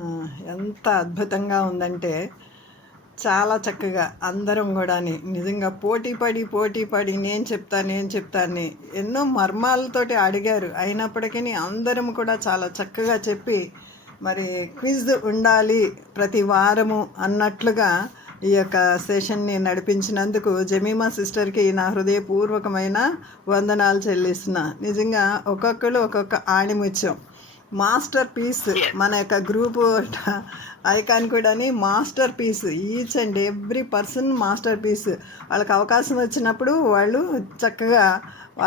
ఆ, ఎంత అద్భుతంగా ఉందంటే చాలా చక్కగా అందరం కూడాని నిజంగా పోటీ పడి నేను చెప్తాను ఎన్నో మర్మాలతోటి అడిగారు. అయినప్పటికీ అందరం కూడా చాలా చక్కగా చెప్పి మరి క్విజ్ ఉండాలి ప్రతి వారము అన్నట్లుగా ఈ యొక్క సెషన్ని నడిపించినందుకు జమీమా సిస్టర్కి నా హృదయపూర్వకమైన వందనాలు చెల్లిస్తున్నా. నిజంగా ఒక్కొక్కరు ఒక్కొక్క ఆణిముత్యం మాస్టర్ పీస్. మన యొక్క గ్రూప్ ఐకాన్ కూడా master piece. Each and every person master piece. వాళ్ళకి అవకాశం వచ్చినప్పుడు వాళ్ళు చక్కగా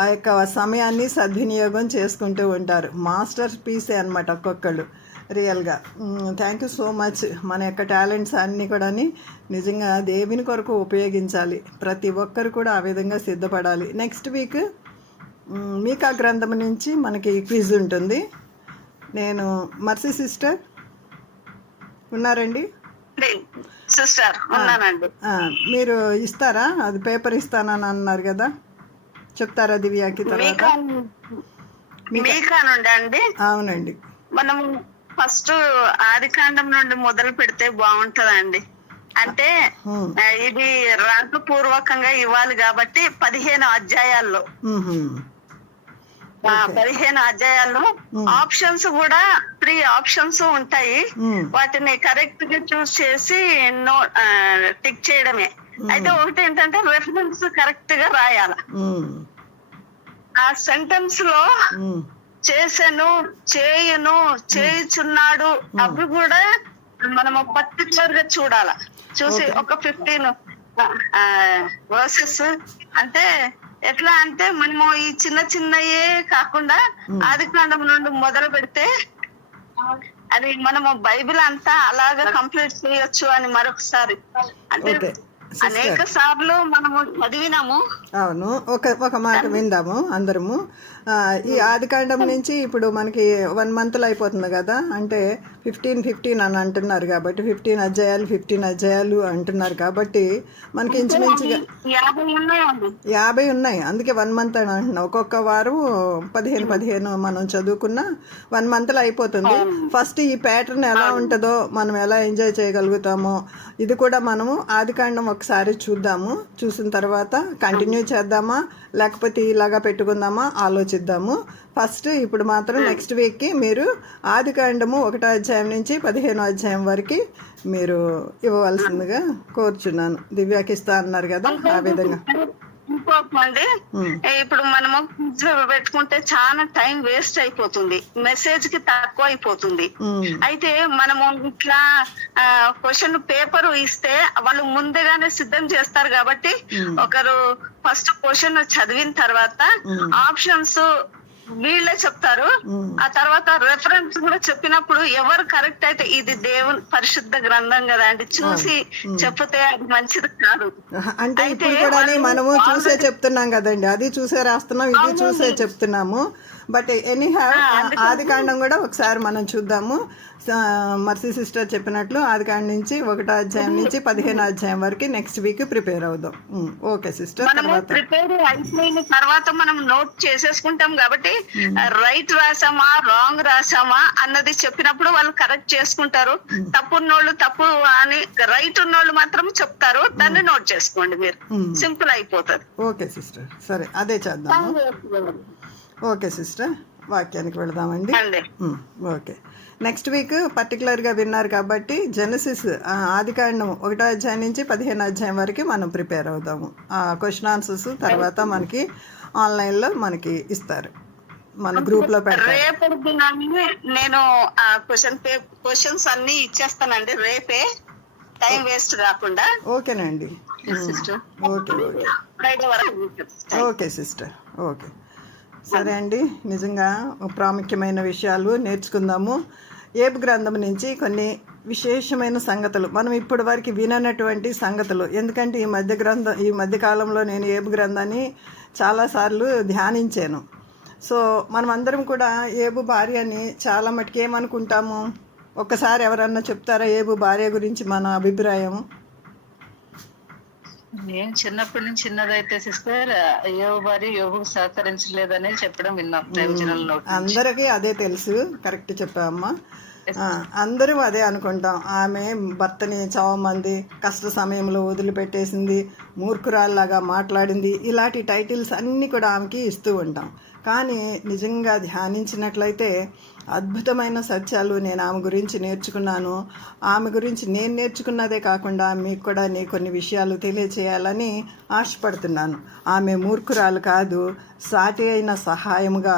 ఆ యొక్క సమయాన్ని సద్వినియోగం చేసుకుంటూ ఉంటారు. మాస్టర్ పీసే అనమాట ఒక్కొక్కళ్ళు రియల్గా. Thank you so much. మన యొక్క టాలెంట్స్ అన్నీ కూడా నిజంగా దేవుని కొరకు ఉపయోగించాలి. ప్రతి ఒక్కరు కూడా ఆ విధంగా సిద్ధపడాలి. నెక్స్ట్ వీక్ మీకా గ్రంథం నుంచి మనకి క్విజ్ ఉంటుంది. నేను మర్సీ సిస్టర్ ఉన్నారండి? సిస్టర్ ఉన్నానండి. మీరు ఇస్తారా? అది పేపర్ ఇస్తానని అన్నారు కదా, చెప్తారా దివ్యాకి తర్వాత? అండి అవునండి. మనం ఫస్ట్ ఆదికాండం నుండి మొదలు పెడితే బాగుంటదండి. అంటే ఇది రాతపూర్వకంగా ఇవ్వాలి కాబట్టి 15 అధ్యాయాల్లో 15 అధ్యాయాల్లో ఆప్షన్స్ కూడా 3 ఆప్షన్స్ ఉంటాయి. వాటిని కరెక్ట్ గా చూస్ చేసి టిక్ చేయడమే. అయితే ఒకటి ఏంటంటే రెఫరెన్స్ కరెక్ట్ గా రాయాల. ఆ సెంటెన్స్ లో చేసెను, చేయును, చేయుచున్నాడు అవి కూడా మనము పర్టికులర్ గా చూడాల. చూసి ఒక 15 వర్సెస్ అంటే ఎట్లా అంటే మనము ఈ చిన్నయే కాకుండా ఆదికాండం నుండి మొదలు పెడితే అది మనము బైబిల్ అంతా అలాగా కంప్లీట్ చేయొచ్చు అని మరొకసారి అంటే అనేక సార్లు మనము చదివినాము. అవును, ఒక మాట విందాము అందరము. ఈ ఆదికాండం నుంచి ఇప్పుడు మనకి 1 monthలో అయిపోతుంది కదా, అంటే 15 అని అంటున్నారు కాబట్టి 15 అధ్యాయాలు అంటున్నారు కాబట్టి మనకి ఇంచుమించుగా 50 ఉన్నాయి. అందుకే 1 month అని అంటున్నాం. ఒక్కొక్క వారం 15 మనం చదువుకున్నా 1 monthలో అయిపోతుంది. ఫస్ట్ ఈ ప్యాటర్న్ ఎలా ఉంటుందో, మనం ఎలా ఎంజాయ్ చేయగలుగుతామో ఇది కూడా మనము ఆదికాండం ఒకసారి చూద్దాము. చూసిన తర్వాత కంటిన్యూ చేద్దామా లేకపోతే ఇలాగా పెట్టుకుందామా ఆలోచిద్దాము. ఫస్ట్ ఇప్పుడు మాత్రం నెక్స్ట్ వీక్కి మీరు ఆదికాండము 1వ అధ్యాయం నుంచి 15వ అధ్యాయం వరకు మీరు ఇవ్వవలసిందిగా కోరుచున్నాను. దివ్యాకి ఇస్తా అన్నారు కదా, ఆ విధంగా. ఇంకోటి, ఇప్పుడు మనము పెట్టుకుంటే చాలా టైం వేస్ట్ అయిపోతుంది, మెసేజ్ కి తక్కువ అయిపోతుంది. అయితే మనము ఇట్లా క్వశ్చన్ పేపర్ ఇస్తే వాళ్ళు ముందుగానే సిద్ధం చేస్తారు కాబట్టి ఒకరు ఫస్ట్ క్వశ్చన్ చదివిన తర్వాత ఆప్షన్స్ వీళ్ళే చెప్తారు. ఆ తర్వాత రెఫరెన్స్ కూడా చెప్పినప్పుడు ఎవరు కరెక్ట్ అయితే ఇది దేవుని పరిశుద్ధ గ్రంథం కదా అండి, చూసి చెప్తే అది మంచిది కాదు. అంటే ఇప్పుడు కూడా మనము చూసే చెప్తున్నాం కదండి, అది చూసే రాస్తున్నాం, ఇది చూసే చెప్తున్నాము. బట్ ఎనీ హ్యావ్ ఆదికాండం కూడా ఒకసారి మనం చూద్దాము. మర్సీ సిస్టర్ చెప్పినట్లు ఆదికాండం నుంచి 1వ అధ్యాయం నుంచి 15వ అధ్యాయం వరకు నెక్స్ట్ వీక్ ప్రిపేర్ అవుదాం. Okay sister. ప్రిపేర్ అయిపోయిన తర్వాత మనం నోట్ చేసేసుకుంటాం కాబట్టి రైట్ రాసామా రాంగ్ రాసామా అన్నది చెప్పినప్పుడు వాళ్ళు కరెక్ట్ చేసుకుంటారు. తప్పున్నోళ్ళు తప్పు అని, రైట్ ఉన్నోళ్ళు మాత్రం చెప్తారు, దాన్ని నోట్ చేసుకోండి మీరు. సింపుల్ అయిపోతుంది. ఓకే సిస్టర్, సరే అదే చేద్దాము. ఓకే సిస్టర్, వాక్యానికి వెళదామండి. ఓకే, నెక్స్ట్ వీక్ పర్టికులర్గా విన్నారు కాబట్టి జెనసిస్ ఆదికాండం 1వ అధ్యాయం నుంచి 15వ అధ్యాయం వరకు మనం ప్రిపేర్ అవుదాము. క్వశ్చన్ ఆన్సర్స్ తర్వాత మనకి ఆన్లైన్లో మనకి ఇస్తారు, మన గ్రూప్లో పెడతారు. రేపటి నేను క్వశ్చన్స్ అన్ని ఇచ్చేస్తానండి రేపే, టైం వేస్ట్ కాకుండా. ఓకేనండి. Okay okay sister. ఓకే, సరే అండి. నిజంగా ప్రాముఖ్యమైన విషయాలు నేర్చుకుందాము. ఏబు గ్రంథం నుంచి కొన్ని విశేషమైన సంగతులు, మనం ఇప్పటి వరకు విననటువంటి సంగతులు. ఎందుకంటే ఈ మధ్య కాలంలో నేను ఏబు గ్రంథాన్ని చాలాసార్లు ధ్యానించాను. సో మనం అందరం కూడా ఏబు భార్య అని చాలా మటుకు ఏమనుకుంటాము? ఒక్కసారి ఎవరన్నా చెప్తారా ఏబు భార్య గురించి మన అభిప్రాయం? నేను చిన్నప్పటి నుంచి చిన్నదైతే సిస్టర్ యోబు భార్య యోబుకు సహకరించలేదని చెప్పడం విన్నాం. అందరికీ అదే తెలుసు. కరెక్ట్ చెప్పామ్మా. అందరూ అదే అనుకుంటాం. ఆమె భర్తని చావమంది, కష్ట సమయంలో వదిలిపెట్టేసింది, మూర్ఖురాల్లాగా మాట్లాడింది, ఇలాంటి టైటిల్స్ అన్నీ కూడా ఆమెకి ఇస్తూ ఉంటాం. కానీ నిజంగా ధ్యానించినట్లయితే అద్భుతమైన సత్యాలు నేను ఆమె గురించి నేర్చుకున్నాను. ఆమె గురించి నేను నేర్చుకున్నదే కాకుండా మీకు కూడా కొన్ని విషయాలు తెలియచేయాలని ఆశపడుతున్నాను. ఆమె మూర్ఖురాలు కాదు, సాటి అయిన సహాయముగా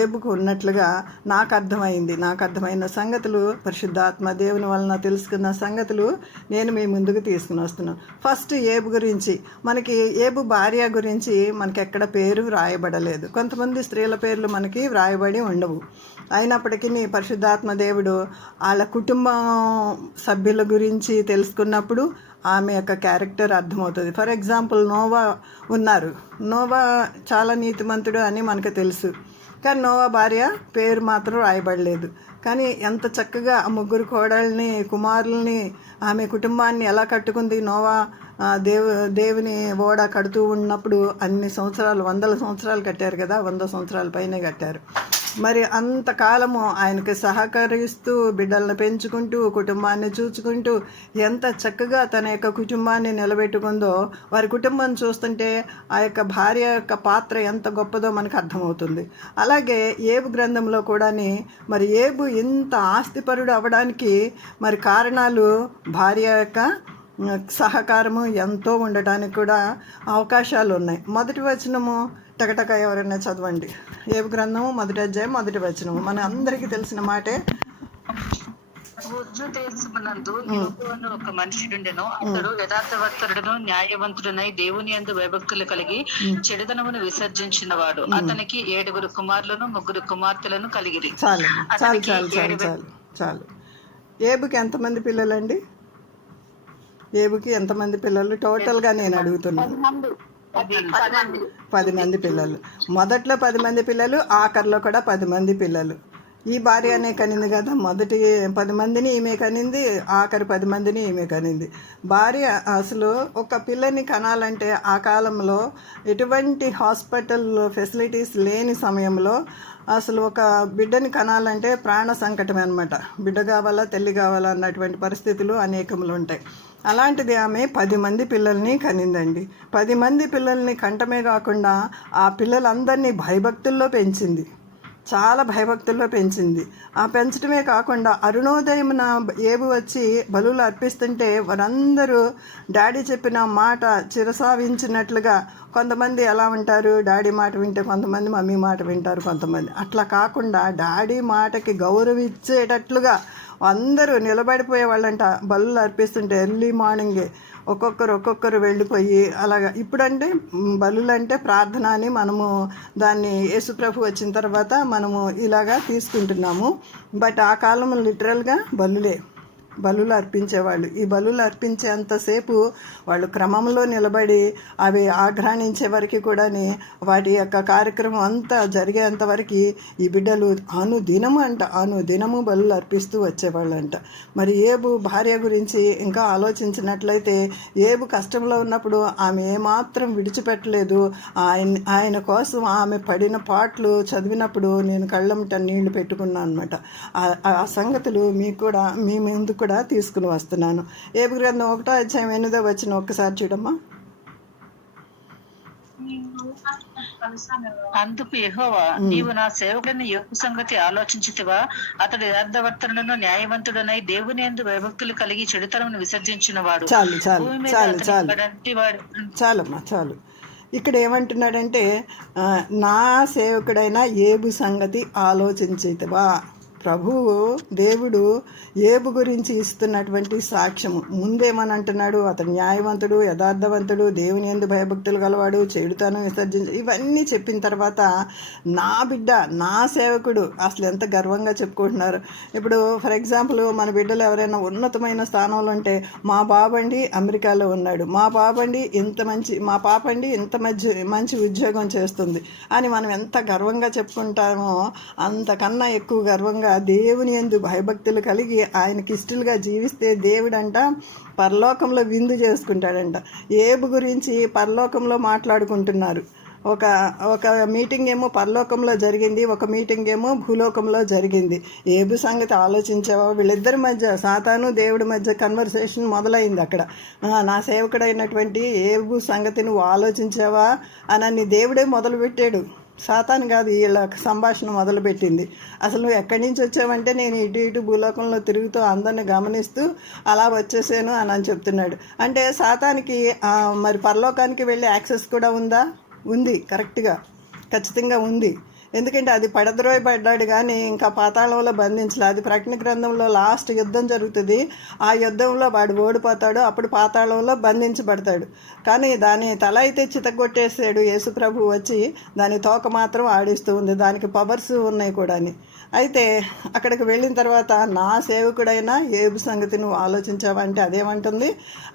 ఏబుకు ఉన్నట్లుగా నాకు అర్థమైన సంగతులు, పరిశుద్ధాత్మ దేవుని వలన తెలుసుకున్న సంగతులు నేను మీ ముందుకు తీసుకుని వస్తున్నాను. ఫస్ట్ ఏబు గురించి, మనకి ఏబు భార్య గురించి మనకి ఎక్కడ పేరు వ్రాయబడలేదు. కొంతమంది స్త్రీల పేర్లు మనకి వ్రాయబడి ఉండవు. అయినప్పటికీ పరిశుద్ధాత్మ దేవుడు వాళ్ళ కుటుంబం సభ్యుల గురించి తెలుసుకున్నప్పుడు ఆమె యొక్క క్యారెక్టర్ అర్థమవుతుంది. ఫర్ ఎగ్జాంపుల్ నోవా ఉన్నారు. నోవా చాలా నీతిమంతుడు అని మనకు తెలుసు, కానీ నోవా భార్య పేరు మాత్రం రాయబడలేదు. కానీ ఎంత చక్కగా ఆ ముగ్గురు కోడల్ని, కుమారుల్ని, ఆమె కుటుంబాన్ని ఎలా కట్టుకుంది. నోవా దేవుని ఓడ కడుతూ ఉన్నప్పుడు అన్ని సంవత్సరాలు, 100 సంవత్సరాలు కట్టారు కదా, 100 సంవత్సరాల పైనే కట్టారు. మరి అంతకాలము ఆయనకి సహకరిస్తూ, బిడ్డలను పెంచుకుంటూ, కుటుంబాన్ని చూసుకుంటూ ఎంత చక్కగా తన యొక్క కుటుంబాన్ని నిలబెట్టుకుందో, వారి కుటుంబం చూస్తుంటే ఆ యొక్క భార్య యొక్క పాత్ర ఎంత గొప్పదో మనకు అర్థమవుతుంది. అలాగే ఏబు గ్రంథంలో కూడాని మరి ఏబు ఇంత ఆస్తిపరుడు అవ్వడానికి మరి కారణాలు భార్య యొక్క సహకారము ఎంతో ఉండటానికి కూడా అవకాశాలు ఉన్నాయి. మొదటి వచనము టకటక ఎవరైనా చదవండి. ఏబు గ్రంథము 1వ అధ్యాయం 1వ వచనము మన అందరికీ తెలిసిన మాటే. ఉజ్జు దేశమునందు యోబు అను ఒక మనుషుడుండెను. అతడు యథార్థవంతుడును న్యాయవంతుడునై దేవుని యందు భయభక్తులు కలిగి చెడుదనమును విసర్జించిన వాడు. అతనికి 7 కుమారులను 3 కుమార్తెలను కలిగిరి. చాలు. ఏబుకి ఎంతమంది పిల్లలండి? ఏబుకి ఎంతమంది పిల్లలు టోటల్గా నేను అడుగుతున్నాను? 10 మంది పిల్లలు. మొదట్లో 10 మంది పిల్లలు, ఆఖరిలో కూడా 10 మంది పిల్లలు. ఈ భార్యనే కనింది కదా, మొదటి 10 మందిని ఈమె కనింది, ఆఖరి 10 మందిని ఈమె కనింది. భార్య అసలు ఒక పిల్లని కనాలంటే ఆ కాలంలో ఎటువంటి హాస్పిటల్ ఫెసిలిటీస్ లేని సమయంలో అసలు ఒక బిడ్డని కనాలంటే ప్రాణ సంకటమే అనమాట. బిడ్డ కావాలా, తల్లి కావాలా అన్నటువంటి పరిస్థితులు అనేకములు ఉంటాయి. అలాంటిది ఆమె 10 మంది పిల్లల్ని కనిందండి. 10 మంది పిల్లల్ని కంటమే కాకుండా ఆ పిల్లలందరినీ భయభక్తుల్లో పెంచింది, చాలా భయభక్తుల్లో పెంచింది. ఆ పెంచడమే కాకుండా అరుణోదయమున ఏబు వచ్చి బలులు అర్పిస్తుంటే వారందరూ డాడీ చెప్పిన మాట చిరసావించినట్లుగా, కొంతమంది ఎలా ఉంటారు, డాడీ మాట వింటే కొంతమంది మమ్మీ మాట వింటారు, కొంతమంది అట్లా కాకుండా డాడీ మాటకి గౌరవించేటట్లుగా అందరూ నిలబడిపోయే వాళ్ళంట. బలులు అర్పిస్తుంటే ఎర్లీ మార్నింగే ఒక్కొక్కరు వెళ్ళిపోయి అలాగా. ఇప్పుడంటే బలులంటే ప్రార్థన అని మనము దాన్ని యేసుప్రభు వచ్చిన తర్వాత మనము ఇలాగా తీసుకుంటున్నాము. బట్ ఆ కాలంలో లిటరల్గా బలులు అర్పించేవాళ్ళు. ఈ బలులు అర్పించేంతసేపు వాళ్ళు క్రమంలో నిలబడి అవి ఆఘ్రాణించే వరకు కూడా వాటి యొక్క కార్యక్రమం అంతా జరిగేంతవరకు ఈ బిడ్డలు అనుదినము బలులు అర్పిస్తూ వచ్చేవాళ్ళంట. మరి ఏబు భార్య గురించి ఇంకా ఆలోచించినట్లయితే, ఏబు కష్టంలో ఉన్నప్పుడు ఆమె ఏమాత్రం విడిచిపెట్టలేదు. ఆయన కోసం ఆమె పడిన పాటలు చదివినప్పుడు నేను కళ్ళంట నీళ్లు పెట్టుకున్నాను అనమాట. ఆ సంగతులు మీకు కూడా మీ ముందు కూడా తీసుకుని వస్తున్నాను. ఏబు గ్రంథం 1వ అధ్యాయం 8వ వచనం ఒక్కసారి చూడమ్మా. అందుకు యెహోవా, నీవు నా సేవకుని యోబు సంగతి ఆలోచించితివా? అతడు యథార్థవర్తనుడును న్యాయవంతుడనై దేవుని యందు భయభక్తులు కలిగి చెడుతనమును విసర్జించిన వాడు. చాలమ్మా, చాలు. ఇక్కడ ఏమంటున్నాడంటే, నా సేవకుడైన ఏబు సంగతి ఆలోచించితివా. ప్రభువు దేవుడు ఏబు గురించి ఇస్తున్నటువంటి సాక్ష్యము ముందేమని అంటున్నాడు, అతడు న్యాయవంతుడు, యథార్థవంతుడు, దేవుని యందు భయభక్తులు గలవాడు, చెడుతనం విసర్జించి ఇవన్నీ చెప్పిన తర్వాత నా బిడ్డ, నా సేవకుడు, అసలు ఎంత గర్వంగా చెప్పుకుంటున్నారు. ఇప్పుడు ఫర్ ఎగ్జాంపుల్ మన బిడ్డలు ఎవరైనా ఉన్నతమైన స్థానంలో ఉంటే, మా బాబండి అమెరికాలో ఉన్నాడు, మా పాపండి ఇంత మంచి ఉద్యోగం చేస్తుంది అని మనం ఎంత గర్వంగా చెప్పుకుంటామో, అంతకన్నా ఎక్కువ గర్వంగా దేవుని యందు భయభక్తులు కలిగి ఆయనకి ఇష్టలుగా జీవిస్తే దేవుడంట పరలోకంలో విందు చేసుకుంటాడంట. ఏబు గురించి పరలోకంలో మాట్లాడుకుంటున్నారు. ఒక ఒక మీటింగ్ ఏమో పరలోకంలో జరిగింది, ఒక మీటింగ్ ఏమో భూలోకంలో జరిగింది. ఏబు సంగతి ఆలోచించావా? వీళ్ళిద్దరి మధ్య సాతాను దేవుడి మధ్య కన్వర్సేషన్ మొదలైంది అక్కడ. నా సేవకుడైనటువంటి ఏబు సంగతి నువ్వు ఆలోచించావా అని దేవుడే మొదలుపెట్టాడు, సాతాను కాదు వీళ్ళ సంభాషణ మొదలుపెట్టింది. అసలు నువ్వు ఎక్కడి నుంచి వచ్చావంటే నేను ఇటు ఇటు భూలోకంలో తిరుగుతూ అందరిని గమనిస్తూ అలా వచ్చేసాను అని చెప్తున్నాడు. అంటే సాతానికి మరి పరలోకానికి వెళ్ళే యాక్సెస్ కూడా ఉందా? ఉంది, కరెక్ట్గా ఖచ్చితంగా ఉంది. ఎందుకంటే అది పడ్డాడు కానీ ఇంకా పాతాళంలో బంధించలే. అది ప్రకటన గ్రంథంలో లాస్ట్ యుద్ధం జరుగుతుంది, ఆ యుద్ధంలో వాడు ఓడిపోతాడు, అప్పుడు పాతాళంలో బంధించబడతాడు. కానీ దాని తల అయితే చితగొట్టేసాడు యేసు ప్రభు వచ్చి, దాని తోక మాత్రం ఆడిస్తూ ఉంది, దానికి పవర్స్ ఉన్నాయి కూడా. అయితే అక్కడికి వెళ్ళిన తర్వాత నా సేవకుడైనా ఏబు సంగతి నువ్వు ఆలోచించావంటే అదేమంటుంది,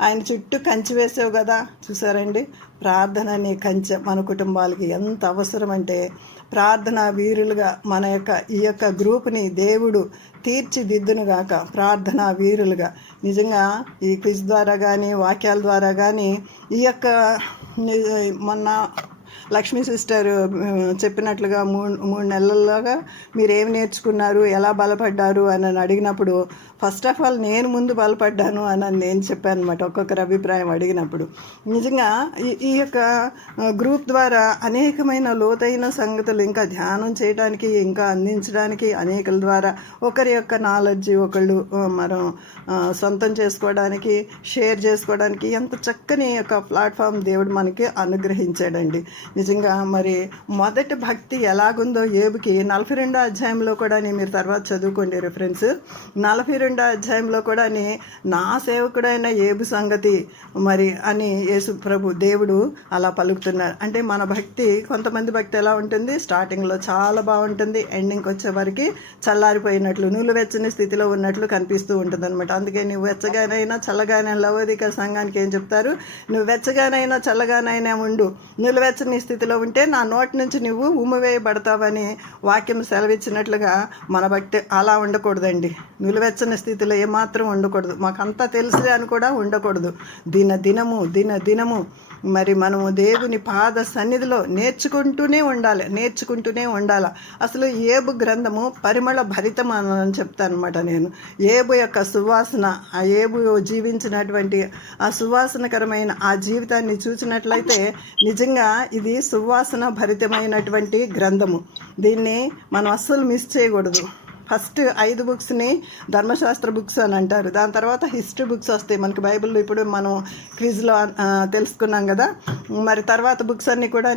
ఆయన చుట్టూ కంచి వేసావు కదా. చూసారండి, ప్రార్థన అనే కంచె మన కుటుంబాలకి ఎంత అవసరం అంటే, ప్రార్థనా వీరులుగా ఈ యొక్క గ్రూప్ని దేవుడు తీర్చిదిద్దునుగాక. ప్రార్థనా వీరులుగా నిజంగా ఈ క్విజ్ ద్వారా కానీ వాక్యాల ద్వారా కానీ ఈ యొక్క మొన్న లక్ష్మీ సిస్టర్ చెప్పినట్లుగా మూడు నెలల్లోగా మీరు ఏమి నేర్చుకున్నారు, ఎలా బలపడ్డారు అని అడిగినప్పుడు ఫస్ట్ ఆఫ్ ఆల్ నేను ముందు బలపడ్డాను అని నేను చెప్పాను అనమాట. ఒక్కొక్కరి అభిప్రాయం అడిగినప్పుడు నిజంగా ఈ యొక్క గ్రూప్ ద్వారా అనేకమైన లోతైన సంగతులు ఇంకా ధ్యానం చేయడానికి, ఇంకా అందించడానికి అనేకల ద్వారా ఒకరి యొక్క నాలెడ్జ్ ఒకళ్ళు మనం సొంతం చేసుకోవడానికి, షేర్ చేసుకోవడానికి ఎంత చక్కని యొక్క ప్లాట్ఫామ్ దేవుడు మనకి అనుగ్రహించాడండి. నిజంగా మరి మొదటి భక్తి ఎలాగుందో ఏబుకి 42వ అధ్యాయంలో కూడా మీరు తర్వాత చదువుకోండి రిఫరెన్స్. 42వ అధ్యాయంలో కూడా నా సేవకుడైన ఏబు సంగతి మరి అని యేసు ప్రభు దేవుడు అలా పలుకుతున్నారు. అంటే మన భక్తి, కొంతమంది భక్తి ఎలా ఉంటుంది, స్టార్టింగ్లో చాలా బాగుంటుంది, ఎండింగ్కి వచ్చేవరకు చల్లారిపోయినట్లు నులువెచ్చని స్థితిలో ఉన్నట్లు కనిపిస్తూ ఉంటుంది అనమాట. అందుకే నువ్వు వెచ్చగానైనా చల్లగానే లవోదిక సంఘానికి ఏం చెప్తారు, నువ్వు వెచ్చగానైనా చల్లగానైనా ఉండు, నులువెచ్చని స్థితిలో ఉంటే నా నోటి నుంచి నువ్వు ఉమ్మివేయబడతావని వాక్యం సెలవిచ్చినట్లుగా మన భక్తి అలా ఉండకూడదండి. నిలువెచ్చని స్థితిలో ఏమాత్రం ఉండకూడదు, మాకంతా తెలుసు అని కూడా ఉండకూడదు. దినము మరి మనము దేవుని పాద సన్నిధిలో నేర్చుకుంటూనే ఉండాలి. అసలు ఏబు గ్రంథము పరిమళ భరితం అని చెప్తాను అనమాట నేను. ఏబు యొక్క సువాసన, ఆ ఏబు జీవించినటువంటి ఆ సువాసనకరమైన ఆ జీవితాన్ని చూసినట్లయితే నిజంగా ఇది సువాసన భరితమైనటువంటి గ్రంథము. దీన్ని మనం అస్సలు మిస్ చేయకూడదు. ఫస్ట్ 5 బుక్స్ని ధర్మశాస్త్ర బుక్స్ అని అంటారు, దాని తర్వాత హిస్టరీ బుక్స్ వస్తాయి మనకి బైబిల్లో. ఇప్పుడు మనం క్విజ్లో తెలుసుకున్నాం కదా, మరి తర్వాత బుక్స్ అన్నీ కూడా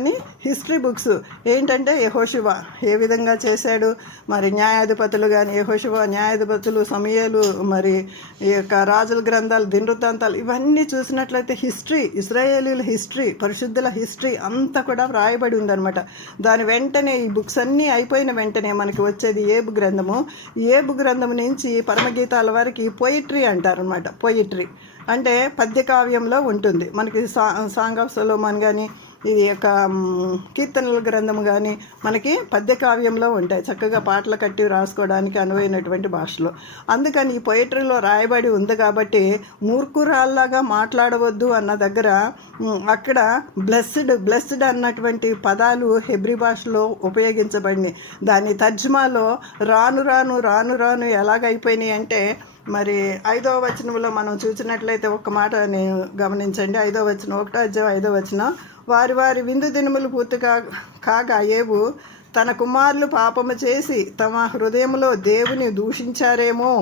హిస్టరీ బుక్స్. ఏంటంటే యెహోషువ ఏ విధంగా చేశాడు, మరి న్యాయాధిపతులు కానీ యెహోషువ, న్యాయాధిపతులు, సమూయేలు, మరి ఈ యొక్క రాజుల గ్రంథాలు, దినవృత్తాంతాలు, ఇవన్నీ చూసినట్లయితే హిస్టరీ, ఇశ్రాయేలీల హిస్టరీ, పరిశుద్ధుల హిస్టరీ అంతా కూడా వ్రాయబడి ఉందన్నమాట. దాని వెంటనే ఈ బుక్స్ అన్నీ అయిపోయిన వెంటనే మనకి వచ్చేది ఏబు గ్రంథము. ఏబు గ్రంథం నుంచి పరమగీతాల వరకు పొయిట్రీ అంటారనమాట. పొయిట్రీ అంటే పద్యకావ్యంలో ఉంటుంది. మనకి సాంగ్ ఆఫ్ సొలొమన్ కానీ ఇది యొక్క కీర్తనల గ్రంథం కానీ మనకి పద్యకావ్యంలో ఉంటాయి, చక్కగా పాటలు కట్టి రాసుకోవడానికి అనువైనటువంటి భాషలో. అందుకని ఈ పొయిటరీలో రాయబడి ఉంది కాబట్టి మూర్ఖురాల్లాగా మాట్లాడవద్దు అన్న దగ్గర అక్కడ బ్లెస్డ్ అన్నటువంటి పదాలు హెబ్రీ భాషలో ఉపయోగించబడినాయి. దాని తర్జుమాలో రాను ఎలాగైపోయినాయి అంటే, మరి 5వ వచనంలో మనం చూసినట్లయితే ఒక్క మాట నేను గమనించండి. 5వ వచనం, 1వ అధ్యాయం 5వ వచనం, వారి విందు దినములు పూర్తి కాగా ఏబు తన కుమారులు పాపము చేసి తమ హృదయంలో దేవుని దూషించారేమో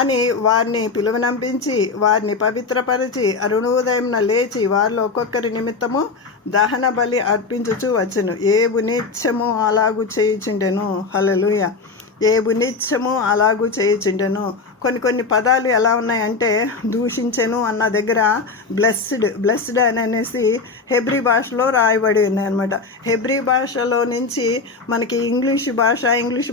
అని వారిని పిలువనంపించి వారిని పవిత్రపరిచి అరుణోదయంన లేచి వారిలో ఒక్కొక్కరి నిమిత్తము దహన బలి అర్పించుచు వచ్చెను. ఏబు నిత్యము అలాగూ చేయుచుండెను. హల్లెలూయా. ఏబు నిత్యము అలాగూ చేయుచుండెను. కొన్ని పదాలు ఎలా ఉన్నాయంటే, దూషించెను అన్న దగ్గర బ్లెస్డ్ అనేసి హెబ్రీ భాషలో రాయబడి ఉన్నాయి అనమాట. హెబ్రీ భాషలో నుంచి మనకి ఇంగ్లీష్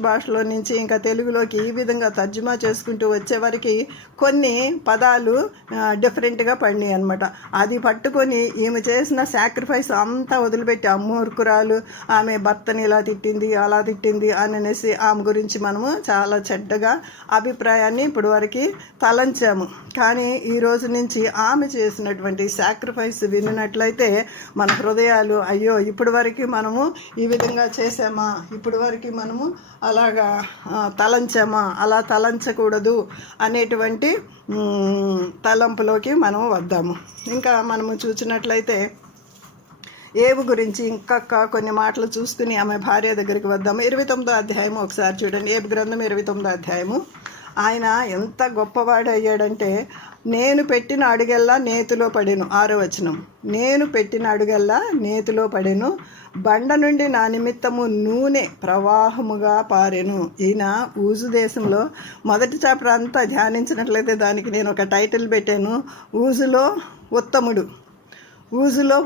భాషలో నుంచి ఇంకా తెలుగులోకి ఈ విధంగా తర్జుమా చేసుకుంటూ వచ్చేవరకు కొన్ని పదాలు డిఫరెంట్గా పడినాయి అనమాట. అది పట్టుకొని ఈమె చేసిన సాక్రిఫైస్ అంతా వదిలిపెట్టి, అమ్మూర్ఖురాలు, ఆమె భర్తని ఇలా తిట్టింది అలా తిట్టింది అనేసి ఆమె గురించి మనము చాలా చెడ్డగా అభిప్రాయాన్ని ఇప్పటి వరకు తలంచాము. కానీ ఈ రోజు నుంచి ఆమె చేసినటువంటి సాక్రిఫైస్ విన్నట్లయితే మన హృదయాలు అయ్యో ఇప్పటి వరకు మనము ఈ విధంగా చేసామా, ఇప్పటి వరకు మనము అలాగా తలంచామా, అలా తలంచకూడదు అనేటువంటి తలంపులోకి మనం వద్దాము. ఇంకా మనము చూసినట్లయితే ఏబు గురించి ఇంకా కొన్ని మాటలు చూసుకుని ఆమె భార్య దగ్గరికి వద్దాము. 29వ అధ్యాయము ఒకసారి చూడండి. ఏబు గ్రంథం 29వ అధ్యాయము. ఆయన ఎంత గొప్పవాడు అయ్యాడంటే, నేను పెట్టిన అడుగల్లా నేతిలో పడెను. 6వ వచనం. నేను పెట్టిన అడుగల్లా నేతిలో పడెను, బండ నుండి నా నిమిత్తము నూనె ప్రవాహముగా పారెను. ఈయన ఊజు దేశంలో మొదటి చాప్టర్ అంతా ధ్యానించినట్లయితే దానికి నేను ఒక టైటిల్ పెట్టాను, ఊజులో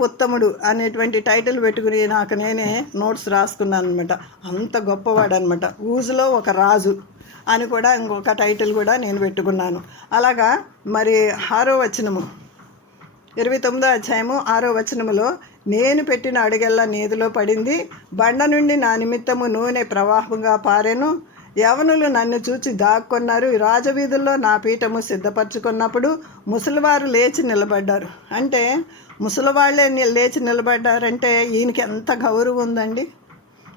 ఉత్తముడు అనేటువంటి టైటిల్ పెట్టుకుని నాకు నేనే నోట్స్ రాసుకున్నాను అనమాట. అంత గొప్పవాడు అనమాట. ఊజులో ఒక రాజు అని కూడా ఇంకొక టైటిల్ కూడా నేను పెట్టుకున్నాను. అలాగా మరి 6వ వచనము, 29వ అధ్యాయము 6వ వచనములో, నేను పెట్టిన అడుగల్లా నేతిలో పడింది, బండ నుండి నా నిమిత్తము నూనె ప్రవాహంగా పారెను, యవనులు నన్ను చూచి దాక్కున్నారు, రాజవీధుల్లో నా పీఠము సిద్ధపరచుకున్నప్పుడు ముసలివారు లేచి నిలబడ్డారు. అంటే ముసలివాళ్ళే లేచి నిలబడ్డారంటే ఈయనకి ఎంత గౌరవం ఉందండి.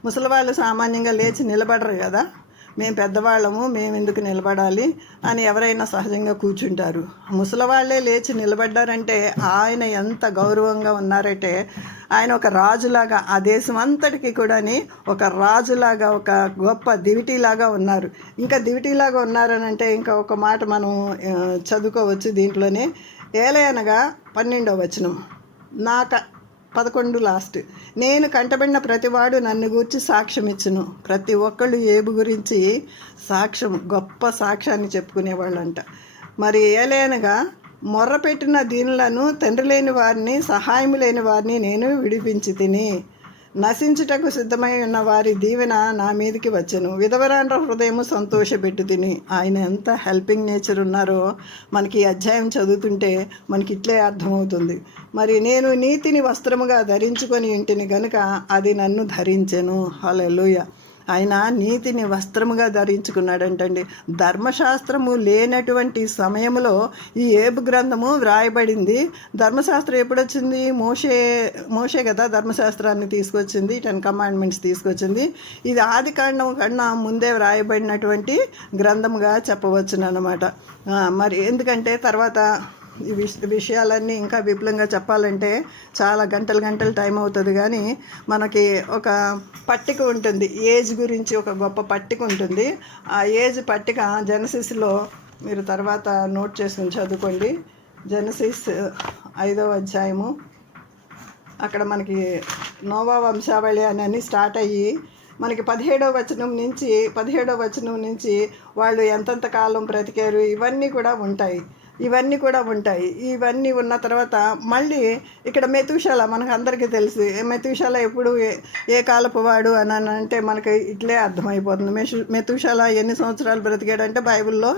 ముసలివాళ్ళు సామాన్యంగా లేచి నిలబడరు కదా. మేము పెద్దవాళ్ళము, మేము ఎందుకు నిలబడాలి అని ఎవరైనా సహజంగా కూర్చుంటారు. ముసలివాళ్ళే లేచి నిలబడ్డారంటే ఆయన ఎంత గౌరవంగా ఉన్నారంటే, ఆయన ఒక రాజులాగా ఆ దేశం అంతటికి కూడా ఒక రాజులాగా, ఒక గొప్ప దివిటీలాగా ఉన్నారు. ఇంకా దివిటీలాగా ఉన్నారని అంటే ఇంకా ఒక మాట మనం చదువుకోవచ్చు దీంట్లోనే. ఏలయనగా 12వ వచనం, 11 లాస్ట్. నేను కంటబడిన ప్రతివాడు నన్ను గూర్చి సాక్ష్యం ఇచ్చును. ప్రతి ఒక్కళ్ళు ఏబు గురించి గొప్ప సాక్ష్యాన్ని చెప్పుకునేవాళ్ళంట. మరి ఏలయనగా మొర్రపెట్టిన దీనులను, తండ్రి లేని వారిని, సహాయం లేని వారిని నేను విడిపించి తిని, నశించుటకు సిద్ధమై ఉన్న వారి దీవెన నా మీదకి వచ్చెను, విధవరాండ్ర హృదయము సంతోషపెట్టు తిని. ఆయన ఎంత హెల్పింగ్ నేచర్ ఉన్నారో మనకి ఈ అధ్యాయం చదువుతుంటే మనకి ఇట్లే అర్థమవుతుంది. మరి నేను నీతిని వస్త్రముగా ధరించుకొని ఇంటిని గనుక అది నన్ను ధరించెను. హల్లెలూయా. ఆయన నీతిని వస్త్రముగా ధరించుకున్నాడంటండి. ధర్మశాస్త్రము లేనటువంటి సమయంలో ఈ ఏబు గ్రంథము వ్రాయబడింది. ధర్మశాస్త్రం ఎప్పుడొచ్చింది? మోషే కదా ధర్మశాస్త్రాన్ని తీసుకొచ్చింది, 10 కమాండ్మెంట్స్ తీసుకొచ్చింది. ఇది ఆది కాండం కన్నా ముందే వ్రాయబడినటువంటి గ్రంథముగా చెప్పవచ్చును అన్నమాట. మరి ఎందుకంటే తర్వాత ఈ విషయాలన్నీ ఇంకా విపులంగా చెప్పాలంటే చాలా గంటలు టైం అవుతుంది. కానీ మనకి ఒక పట్టిక ఉంటుంది, ఏజ్ గురించి ఒక గొప్ప పట్టిక ఉంటుంది. ఆ ఏజ్ పట్టిక జెనసిస్లో మీరు తర్వాత నోట్ చేసుకుని చదువుకోండి. జెనసిస్ 5వ అధ్యాయము, అక్కడ మనకి నోవా వంశావళి అని స్టార్ట్ అయ్యి మనకి 17వ వచనం నుంచి వాళ్ళు ఎంతెంత కాలం బ్రతికారు ఇవన్నీ కూడా ఉంటాయి. ఇవన్నీ ఉన్న తర్వాత మళ్ళీ ఇక్కడ మెతూషాల, మనకు అందరికీ తెలుసు. మెతూషాల ఎప్పుడు ఏ కాలపు వాడు అని అంటే మనకి ఇట్లే అర్థమైపోతుంది. మెతూషాల ఎన్ని సంవత్సరాలు బ్రతికాడంటే బైబిల్లో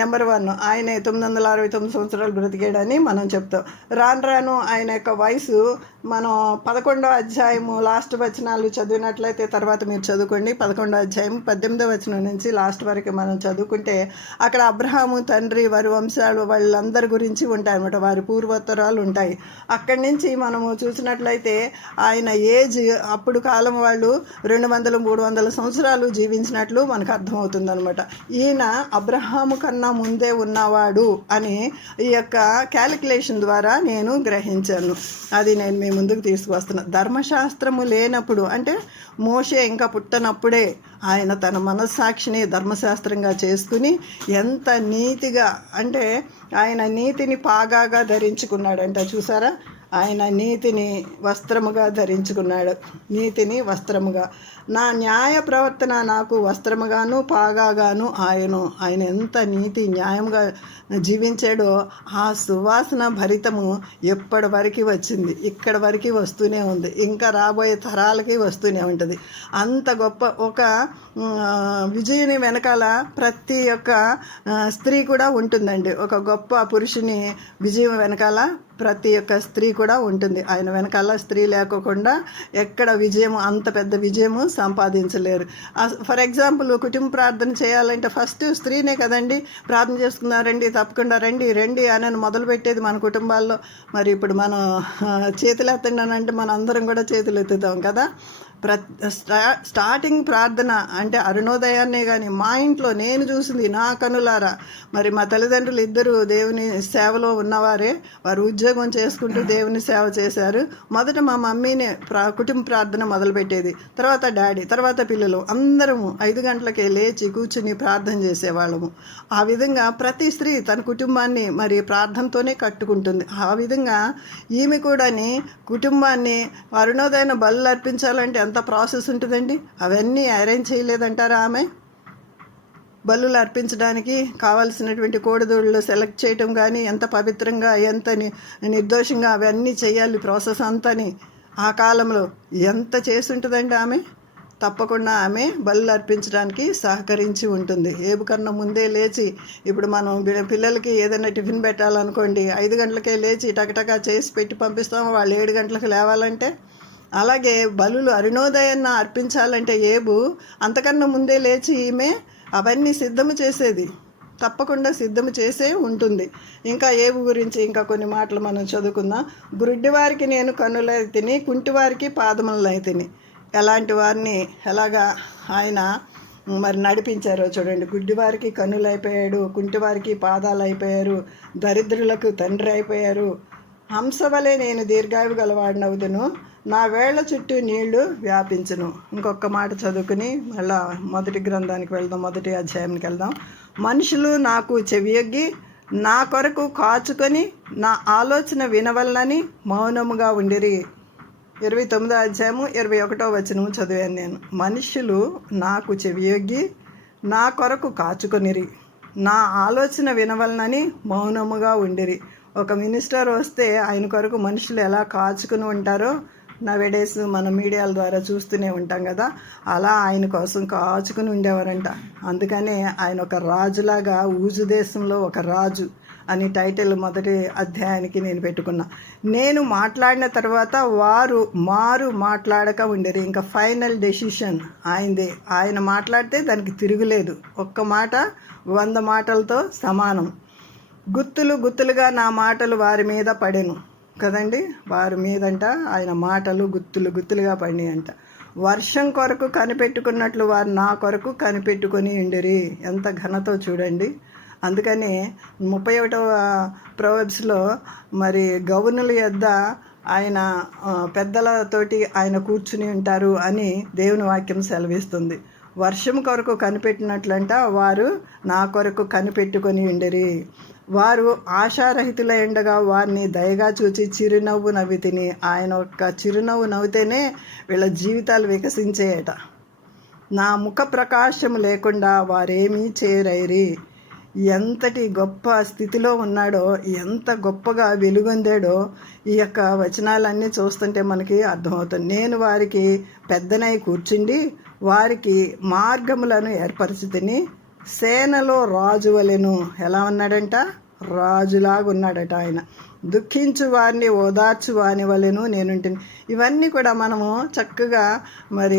నెంబర్ 1 ఆయన 969 సంవత్సరాలు బ్రతికాడని మనం చెప్తాం. రాను ఆయన యొక్క వయసు మనం 11వ అధ్యాయము లాస్ట్ వచనాలు చదివినట్లయితే, తర్వాత మీరు చదువుకోండి, 11వ అధ్యాయం 18వ వచనం నుంచి లాస్ట్ వరకు మనం చదువుకుంటే అక్కడ అబ్రహాము తండ్రి, వారి వంశాలు, వాళ్ళందరి గురించి ఉంటాయి అన్నమాట. వారి పూర్వోత్తరాలు ఉంటాయి. అక్కడి నుంచి మనము చూసినట్లయితే ఆయన ఏజ్ అప్పుడు కాలం వాళ్ళు 200-300 సంవత్సరాలు జీవించినట్లు మనకు అర్థమవుతుంది అనమాట. ఈయన అబ్రహాము కన్నా ముందే ఉన్నవాడు అని ఈ యొక్క క్యాలిక్యులేషన్ ద్వారా నేను గ్రహించాను. అది నేను మీ ముందుకు తీసుకువస్తున్నా. ధర్మశాస్త్రము లేనప్పుడు అంటే మోషే ఇంకా పుట్టనప్పుడే ఆయన తన మనస్సాక్షిని ధర్మశాస్త్రంగా చేసుకుని ఎంత నీతిగా అంటే ఆయన నీతిని పాగాగా ధరించుకున్నాడంట. చూసారా, ఆయన నీతిని వస్త్రముగా ధరించుకున్నాడు. నీతిని నా న్యాయ ప్రవర్తన నాకు వస్త్రముగాను పాగాగాను ఆయన ఎంత నీతి న్యాయంగా జీవించాడో ఆ సువాసన భరితము ఎప్పటి వరకు వచ్చింది, ఇక్కడ వరకు వస్తూనే ఉంది, ఇంకా రాబోయే తరాలకి వస్తూనే ఉంటుంది. అంత గొప్ప ఒక విజయుని వెనకాల ప్రతి ఒక్క స్త్రీ కూడా ఉంటుందండి. ఒక గొప్ప పురుషుని విజయం వెనకాల ప్రతి ఒక్క స్త్రీ కూడా ఉంటుంది. ఆయన వెనకాల స్త్రీ లేకోకుండా ఎక్కడ విజయం, అంత పెద్ద విజయము సంపాదించలేరు. ఫర్ ఎగ్జాంపుల్ కుటుంబ ప్రార్థన చేయాలంటే ఫస్ట్ స్త్రీనే కదండి. ప్రార్థన చేసుకుందాం రండి, తప్పకుండా రండి రండి అని మొదలుపెట్టేది మన కుటుంబాల్లో. మరి ఇప్పుడు మనం చేతులు ఎత్తండి అని అంటే మన అందరం కూడా చేతులు ఎత్తుతాం కదా. స్టార్టింగ్ ప్రార్థన అంటే అరుణోదయాన్నే. కానీ మా ఇంట్లో నేను చూసింది నా కనులారా, మరి మా తల్లిదండ్రులు ఇద్దరు దేవుని సేవలో ఉన్నవారే, వారు ఉద్యోగం చేసుకుంటూ దేవుని సేవ చేశారు. మొదట మా మమ్మీనే కుటుంబ ప్రార్థన మొదలుపెట్టేది, తర్వాత డాడీ, తర్వాత పిల్లలు అందరము 5 గంటలకే లేచి కూర్చుని ప్రార్థన చేసేవాళ్ళము. ఆ విధంగా ప్రతి స్త్రీ తన కుటుంబాన్ని మరి ప్రార్థనతోనే కట్టుకుంటుంది. ఆ విధంగా ఈమె కూడాని కుటుంబాన్ని అరుణోదయన బలు అర్పించాలంటే ఎంత ప్రాసెస్ ఉంటుందండి. అవన్నీ అరేంజ్ చేయలేదంటారా ఆమె? బలులు అర్పించడానికి కావాల్సినటువంటి కోడిదూళ్ళు సెలెక్ట్ చేయటం కానీ, ఎంత పవిత్రంగా ఎంత నిర్దోషంగా అవన్నీ చేయాలి ప్రాసెస్ అంతని ఆ కాలంలో ఎంత చేసి ఉంటుందండి ఆమె. తప్పకుండా ఆమె బలులు అర్పించడానికి సహకరించి ఉంటుంది. ఏబు కన్నా ముందే లేచి, ఇప్పుడు మనం పిల్లలకి ఏదైనా టిఫిన్ పెట్టాలనుకోండి 5 గంటలకే లేచి టకటకా చేసి పెట్టి పంపిస్తాము, వాళ్ళు 7 గంటలకు లేవాలంటే. అలాగే బలులు అరుణోదయాన్ని అర్పించాలంటే ఏబు అంతకన్నా ముందే లేచి ఈమె అవన్నీ సిద్ధము చేసేది. తప్పకుండా సిద్ధము చేసే ఉంటుంది. ఇంకా ఏబు గురించి ఇంకా కొన్ని మాటలు మనం చదువుకుందాం. గుడ్డివారికి నేను కన్నులైతిని, కుంటివారికి పాదములైతిని. ఎలాంటి వారిని ఎలాగా ఆయన మరి నడిపించారో చూడండి. గుడ్డివారికి కన్నులు అయిపోయాడు, కుంటివారికి పాదాలు అయిపోయారు, దరిద్రులకు తండ్రి అయిపోయారు. హంసవలే నేను దీర్ఘాయువు గలవాడినవుదును, నా వేళ్ల చుట్టూ నీళ్లు వ్యాపించును. ఇంకొక మాట చదువుకుని మళ్ళా మొదటి గ్రంథానికి వెళ్దాం, మొదటి అధ్యాయానికి వెళ్దాం. మనుషులు నాకు చెవియొగ్గి నా కొరకు కాచుకొని నా ఆలోచన వినవలనని మౌనముగా ఉండిరి. 29వ అధ్యాయము 21వ వచనము చదివాను నేను. మనుషులు నాకు చెవియొగ్గి నా కొరకు కాచుకొనిరి, నా ఆలోచన వినవలనని మౌనముగా ఉండిరి. ఒక మినిస్టర్ వస్తే ఆయన కొరకు మనుషులు ఎలా కాచుకుని ఉంటారో నవేడేస్ మన మీడియాల ద్వారా చూస్తూనే ఉంటాం కదా. అలా ఆయన కోసం కాచుకుని ఉండేవారంట. అందుకనే ఆయన ఒక రాజులాగా, ఊజు దేశంలో ఒక రాజు అని టైటిల్ మొదటి అధ్యాయానికి నేను పెట్టుకున్నా. నేను మాట్లాడిన తర్వాత వారు మాట్లాడక ఉండేది. ఇంకా ఫైనల్ డెసిషన్ ఆయనదే. ఆయన మాట్లాడితే దానికి తిరుగులేదు. ఒక్క మాట 100 మాటలతో సమానం. గుత్తులు గుత్తులుగా నా మాటలు వారి మీద పడెను కదండి. వారి మీదంట ఆయన మాటలు గుత్తులు గుత్తులుగా పడినాయి అంట. వర్షం కొరకు కనిపెట్టుకున్నట్లు వారు నా కొరకు కనిపెట్టుకొని ఉండిరి. ఎంత ఘనతో చూడండి. అందుకని 31వ ప్రొవర్బ్స్లో మరి గవర్నుల యొద్ద ఆయన పెద్దలతోటి ఆయన కూర్చుని ఉంటారు అని దేవుని వాక్యం సెలవిస్తుంది. వర్షం కొరకు కనిపెట్టినట్లంట వారు నా కొరకు కనిపెట్టుకొని ఉండిరి. వారు ఆశారహితుల ఎండగా వారిని దయగా చూచి చిరునవ్వు నవ్వితిని. ఆయన ఒక్క చిరునవ్వు నవ్వుతేనే వీళ్ళ జీవితాలు వికసించేయట. నా ముఖ ప్రకాశం లేకుండా వారేమీ చేయరైరి. ఎంతటి గొప్ప స్థితిలో ఉన్నాడో, ఎంత గొప్పగా వెలుగొందాడో ఈ యొక్క వచనాలన్నీ చూస్తుంటే మనకి అర్థమవుతుంది. నేను వారికి పెద్దనై కూర్చుండి వారికి మార్గములను ఏర్పరిచితిని, సేనలో రాజు వలెను. ఎలా ఉన్నాడంట? రాజులాగా ఉన్నాడట ఆయన. దుఃఖించు వారిని ఓదార్చు వాని వలెను నేనుంటిని. ఇవన్నీ కూడా మనము చక్కగా మరి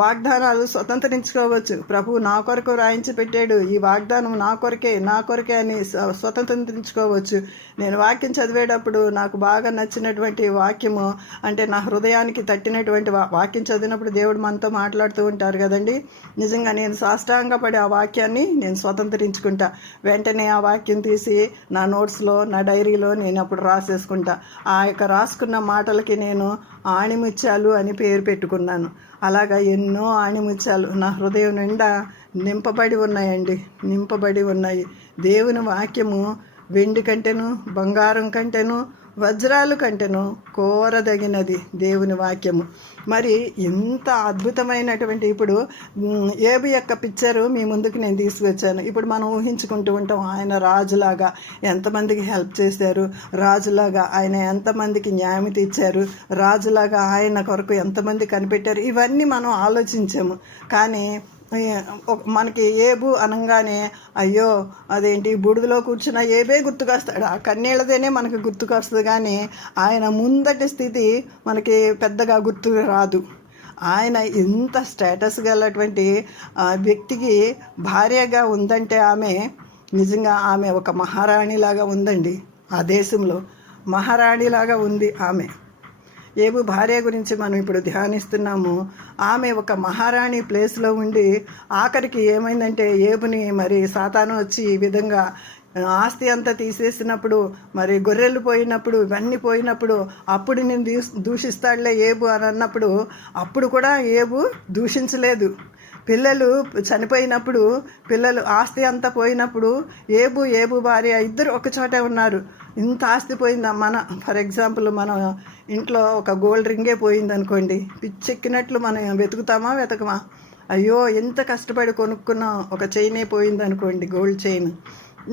వాగ్దానాలు స్వతంత్రించుకోవచ్చు. ప్రభువు నా కొరకు రాయించి పెట్టాడు, ఈ వాగ్దానం నా కొరకే అని స్వతంత్రించుకోవచ్చు. నేను వాక్యం చదివేటప్పుడు నాకు బాగా నచ్చినటువంటి వాక్యము అంటే నా హృదయానికి తట్టినటువంటి వాక్యం చదివినప్పుడు దేవుడు మనతో మాట్లాడుతూ ఉంటారు కదండి. నిజంగా నేను సాష్టాంగపడి ఆ వాక్యాన్ని నేను స్వతంత్రించుకుంటా. వెంటనే ఆ వాక్యం తీసి నా నోట్స్లో, నా డైరీలో నేను అప్పుడు రాసేసుకుంటా. ఆ యొక్క రాసుకున్న మాటలకి నేను ఆణిముత్యాలు అని పేరు పెట్టుకున్నాను. అలాగా ఎన్నో ఆణిముత్యాలు నా హృదయం నిండా నింపబడి ఉన్నాయి. దేవుని వాక్యము వెండి కంటేను, బంగారం కంటేను, వజ్రాలు కంటేను కోరదగినది దేవుని వాక్యము. మరి ఎంత అద్భుతమైనటువంటి ఇప్పుడు ఏబు యొక్క పిక్చరు మీ ముందుకు నేను తీసుకొచ్చాను. ఇప్పుడు మనం ఊహించుకుంటూ ఉంటాం ఆయన రాజులాగా ఎంతమందికి హెల్ప్ చేశారు, రాజులాగా ఆయన ఎంతమందికి న్యాయం తీర్చారు, రాజులాగా ఆయన కొరకు ఎంతమంది కనిపెట్టారు, ఇవన్నీ మనం ఆలోచించాము. కానీ మనకి ఏబు అనగానే అయ్యో అదేంటి బూడిదలో కూర్చున్న ఏబే గుర్తుకొస్తాడు, ఆ కన్నీళ్ళదేనే మనకి గుర్తుకొస్తుంది, కానీ ఆయన ముందటి స్థితి మనకి పెద్దగా గుర్తు రాదు. ఆయన ఇంత స్టేటస్ గలటువంటి వ్యక్తికి భార్యగా ఉందంటే ఆమె నిజంగా ఆమె ఒక మహారాణిలాగా ఉందండి. ఆ దేశంలో మహారాణిలాగా ఉంది ఆమె. ఏబు భార్య గురించి మనం ఇప్పుడు ధ్యానిస్తున్నాము. ఆమె ఒక మహారాణి ప్లేస్లో ఉండి ఆఖరికి ఏమైందంటే ఏబుని మరి సాతాను వచ్చి ఈ విధంగా ఆస్తి అంతా తీసేసినప్పుడు, మరి గొర్రెలు పోయినప్పుడు, ఇవన్నీ పోయినప్పుడు అప్పుడు నేను దూషిస్తాడులే ఏబు అని అన్నప్పుడు అప్పుడు కూడా ఏబు దూషించలేదు. పిల్లలు చనిపోయినప్పుడు, పిల్లలు ఆస్తి అంతా పోయినప్పుడు ఏబు భార్య ఇద్దరు ఒక చోటే ఉన్నారు. ఇంత ఆస్తి పోయిందా, ఫర్ ఎగ్జాంపుల్ మన ఇంట్లో ఒక గోల్డ్ రింగే పోయింది అనుకోండి, పిచ్చెక్కినట్లు మనం వెతకమా? అయ్యో ఎంత కష్టపడి కొనుక్కున్నాం, ఒక చైనే పోయింది అనుకోండి, గోల్డ్ చైన్,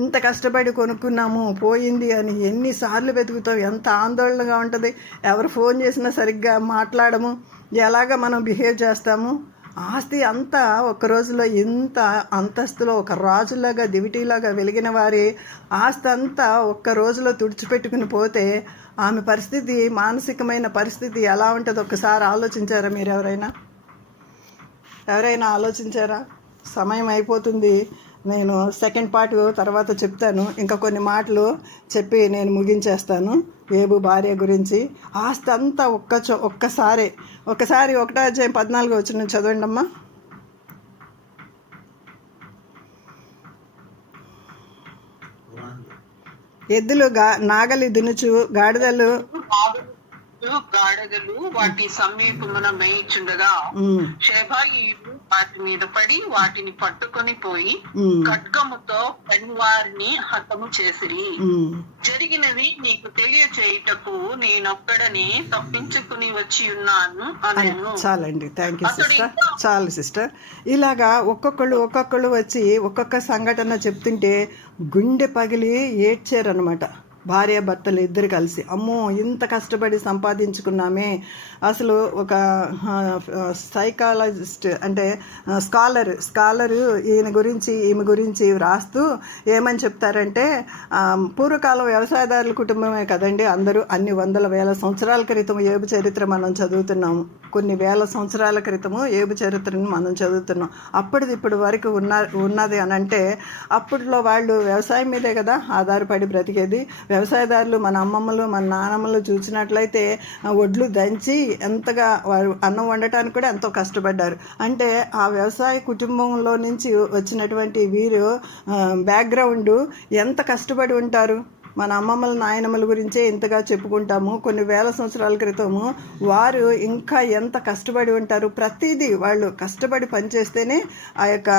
ఇంత కష్టపడి కొనుక్కున్నాము పోయింది అని ఎన్నిసార్లు వెతుకుతాం, ఎంత ఆందోళనగా ఉంటుంది. ఎవరు ఫోన్ చేసినా సరిగ్గా మాట్లాడము, ఎలాగ మనం బిహేవ్ చేస్తాము. ఆస్తి అంతా ఒక్క రోజులో ఇంత అంతస్తులో ఒక రాజులాగా దివిటీలాగా వెలిగిన వారి ఆస్తి అంతా ఒక్క రోజులో తుడిచిపెట్టుకుని పోతే ఆమె పరిస్థితి, మానసికమైన పరిస్థితి ఎలా ఉంటుందో ఒక్కసారి ఆలోచించారా మీరు? ఎవరైనా ఆలోచించారా? సమయం అయిపోతుంది. నేను సెకండ్ పార్ట్ తర్వాత చెప్తాను. ఇంకా కొన్ని మాటలు చెప్పి నేను ముగించేస్తాను. ఏబు భార్య గురించి ఆస్తి అంతా ఒక్కసారి 1:14 చదవండి అమ్మా. ఎద్దులు నాగలి దునుచు, గాడిదలు వాటి సమీపమున మేయిచుండగా షేబాయీయులు వాటి మీద పడి వాటిని పట్టుకొని పోయి ఖడ్గముతో పెన్వారిని హతము చేసిరి. జరిగినది నీకు తెలియచేయుటకు నేనొక్కడనే తప్పించుకుని వచ్చి ఉన్నాను అన్నాను. చాలండి, థ్యాంక్ యూ సిస్టర్. చాలు సిస్టర్. ఇలాగా ఒక్కొక్కళ్ళు వచ్చి ఒక్కొక్క సంఘటన చెప్తుంటే గుండె పగిలి ఏడ్చారనమాట. భార్య భర్తలు ఇద్దరు కలిసి, అమ్మో ఇంత కష్టపడి సంపాదించుకున్నామే. అసలు ఒక సైకాలజిస్ట్ అంటే స్కాలరు ఈమె గురించి వ్రాస్తూ ఏమని చెప్తారంటే, పూర్వకాలం వ్యవసాయదారుల కుటుంబమే కదండి అందరూ. అన్ని వందల వేల సంవత్సరాల క్రితం ఏబు చరిత్ర మనం చదువుతున్నాము. కొన్ని వేల సంవత్సరాల క్రితము ఏబు చరిత్రను మనం చదువుతున్నాం. అప్పటిది ఇప్పటి వరకు ఉన్నది అని అంటే అప్పట్లో వాళ్ళు వ్యవసాయం మీదే కదా ఆధారపడి బ్రతికేది. వ్యవసాయదారులు మన అమ్మమ్మలు మన నానమ్మలు చూసినట్లయితే వడ్లు దంచి ఎంతగా వారు అన్నం వండటానికి కూడా ఎంతో కష్టపడ్డారు. అంటే ఆ వ్యవసాయ కుటుంబంలో నుంచి వచ్చినటువంటి వీరు బ్యాక్గ్రౌండ్ ఎంత కష్టపడి ఉంటారు. మన అమ్మమ్మల నాయనమ్మల గురించే ఇంతగా చెప్పుకుంటాము. కొన్ని వేల సంవత్సరాల క్రితము వారు ఇంకా ఎంత కష్టపడి ఉంటారు. ప్రతిదీ వాళ్ళు కష్టపడి పనిచేస్తేనే ఆ యొక్క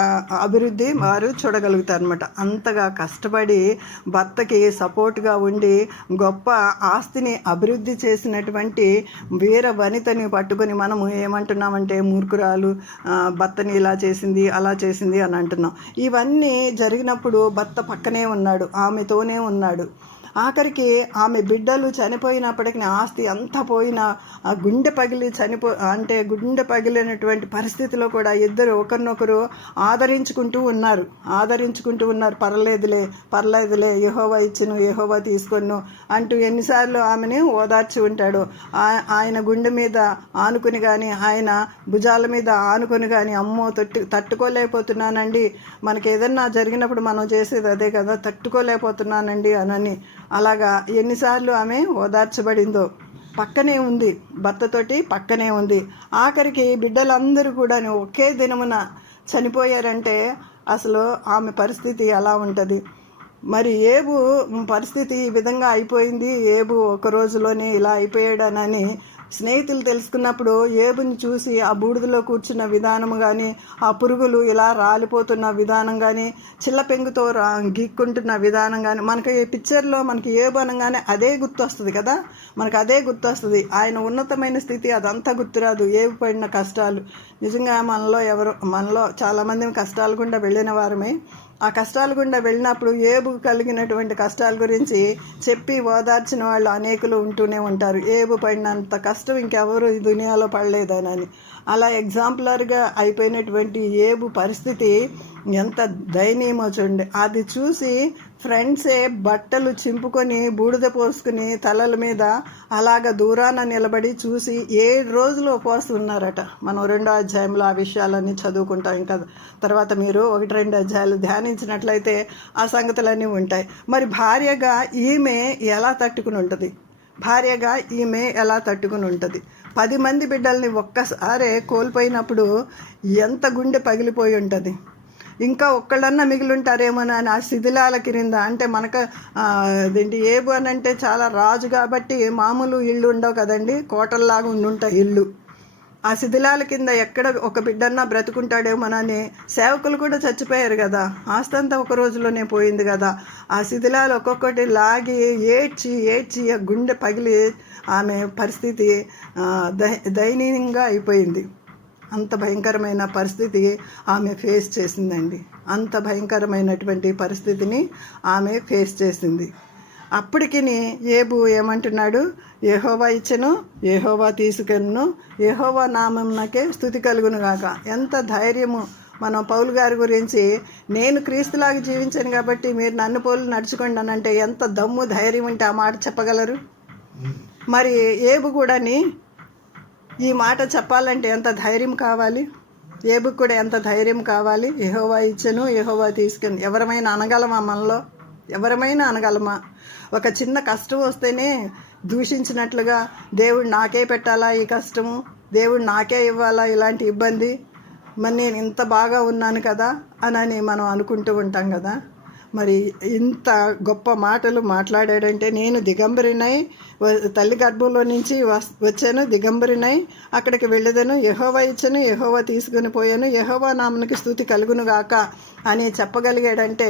అభివృద్ధి వారు చూడగలుగుతారు అనమాట. అంతగా కష్టపడి భర్తకి సపోర్ట్గా ఉండి గొప్ప ఆస్తిని అభివృద్ధి చేసినటువంటి వీర వనితని పట్టుకొని మనము ఏమంటున్నామంటే మూర్ఖురాలు, భర్తని ఇలా చేసింది అలా చేసింది అని అంటున్నాం. ఇవన్నీ జరిగినప్పుడు భర్త పక్కనే ఉన్నాడు, ఆమెతోనే ఉన్నాడు. ఆఖరికి ఆమె బిడ్డలు చనిపోయినప్పటికీ ఆస్తి అంతా పోయిన గుండె పగిలినటువంటి పరిస్థితిలో కూడా ఇద్దరు ఒకరినొకరు ఆదరించుకుంటూ ఉన్నారు. పర్లేదులే యెహోవా ఇచ్చును, యెహోవా తీసుకొను అంటూ ఎన్నిసార్లు ఆమెని ఓదార్చి ఉంటాడు. ఆయన గుండె మీద ఆనుకుని కానీ, ఆయన భుజాల మీద ఆనుకొని కానీ, అమ్మో తట్టుకోలేకపోతున్నానండి, మనకి ఏదన్నా జరిగినప్పుడు మనం చేసేది అదే కదా, తట్టుకోలేకపోతున్నానండి అనని అలాగా ఎన్నిసార్లు ఆమె ఓదార్చబడిందో. పక్కనే ఉంది, భర్తతోటి పక్కనే ఉంది. ఆఖరికి బిడ్డలందరూ కూడా ఒకే దినమున చనిపోయారంటే అసలు ఆమె పరిస్థితి ఎలా ఉంటుంది. మరి ఏబు పరిస్థితి ఈ విధంగా అయిపోయింది, ఏబు ఒక రోజులోనే ఇలా అయిపోయాడనని స్నేహితులు తెలుసుకున్నప్పుడు ఏబుని చూసి ఆ బూడిదలో కూర్చున్న విధానం కానీ, ఆ పురుగులు ఇలా రాలిపోతున్న విధానం కానీ, చిల్ల పెంగుతో గీక్కుంటున్న విధానం కానీ, మనకి పిక్చర్లో మనకి ఏబు అనగానే అదే గుర్తొస్తుంది కదా, మనకు అదే గుర్తొస్తుంది. ఆయన ఉన్నతమైన స్థితి అదంతా గుర్తురాదు. ఏబు పడిన కష్టాలు నిజంగా మనలో చాలామంది కష్టాల గుండా వెళ్ళిన వారమే. ఆ కష్టాల గుండా వెళ్ళినప్పుడు ఏబు కలిగినటువంటి కష్టాల గురించి చెప్పి ఓదార్చిన వాళ్ళు అనేకులు ఉంటూనే ఉంటారు. ఏబు పడినంత కష్టం ఇంకెవరు ఈ దునియాలో పడలేదనని. అలా ఎగ్జాంపులర్గా అయిపోయినటువంటి ఏబు పరిస్థితి ఎంత దయనీయమో చూడండి. అది చూసి ఫ్రెండ్సే బట్టలు చింపుకొని బూడిద పోసుకుని తలల మీద అలాగ దూరాన నిలబడి చూసి 7 రోజులు ఉపవాసం ఉన్నారట. మనం 2వ అధ్యాయంలో ఆ విషయాలన్నీ చదువుకుంటాం. ఇంకా తర్వాత మీరు 1-2 అధ్యాయాలు ధ్యానించినట్లయితే ఆ సంగతులన్నీ ఉంటాయి. మరి భార్యగా ఈమె ఎలా తట్టుకుని ఉంటుంది? 10 మంది బిడ్డల్ని ఒక్కసారే కోల్పోయినప్పుడు ఎంత గుండె పగిలిపోయి ఉంటుంది. ఇంకా ఒక్కళ్ళన్నా మిగిలి ఉంటారేమోనని ఆ శిథిలాల కింద, అంటే మనకు అదేంటి ఏబు అని అంటే చాలా రాజు కాబట్టి మామూలు ఇళ్ళు ఉండవు కదండి, కోటల్లాగా ఉండుంటాయి ఇళ్ళు. ఆ శిథిలాల కింద ఎక్కడ ఒక బిడ్డన్నా బ్రతుకుంటాడేమోనని సేవకులు కూడా చచ్చిపోయారు కదా, ఆస్తంతా ఒక రోజులోనే పోయింది కదా. ఆ శిథిలాలు ఒక్కొక్కటి లాగి ఏడ్చి ఆ గుండె పగిలి ఆమె పరిస్థితి దయనీయంగా అయిపోయింది. అంత భయంకరమైన పరిస్థితి ఆమె ఫేస్ చేసిందండి. అంత భయంకరమైనటువంటి పరిస్థితిని ఆమె ఫేస్ చేసింది. అప్పటికి ఏబు ఏమంటున్నాడు? యెహోవా ఇచ్చెను, యెహోవా తీసుకెళ్ళను, యెహోవా నామమునకే స్తుతి కలుగును గాక. ఎంత ధైర్యము! మనం పౌలు గారి గురించి, నేను క్రీస్తులాగా జీవించాను కాబట్టి మీరు నన్ను పోలు నడుచుకోండి అని అంటే ఎంత దమ్ము ధైర్యం ఉంటే ఆ మాట చెప్పగలరు? మరి ఏబు కూడాని ఈ మాట చెప్పాలంటే ఎంత ధైర్యం కావాలి? ఏబుకు కూడా ఎంత ధైర్యం కావాలి? యెహోవా ఇచ్చెను, యెహోవా తీసుకెళ్ళను. ఎవరమైనా అనగలమా? మనలో ఎవరమైనా అనగలమా? ఒక చిన్న కష్టం వస్తేనే దూషించినట్లుగా దేవుడు నాకే పెట్టాలా ఈ కష్టము, దేవుడు నాకే ఇవ్వాలా ఇలాంటి ఇబ్బంది, మరి నేను ఇంత బాగా ఉన్నాను కదా అని మనం అనుకుంటూ ఉంటాం కదా. మరి ఇంత గొప్ప మాటలు మాట్లాడాడంటే, నేను దిగంబరినై తల్లి గర్భంలో నుంచి వచ్చాను, దిగంబరినై అక్కడికి వెళ్ళేదను, యెహోవా ఇచ్చాను, యెహోవా తీసుకుని పోయాను, యెహోవా నామనికి స్తుతి కలుగును గాక అని చెప్పగలిగాడంటే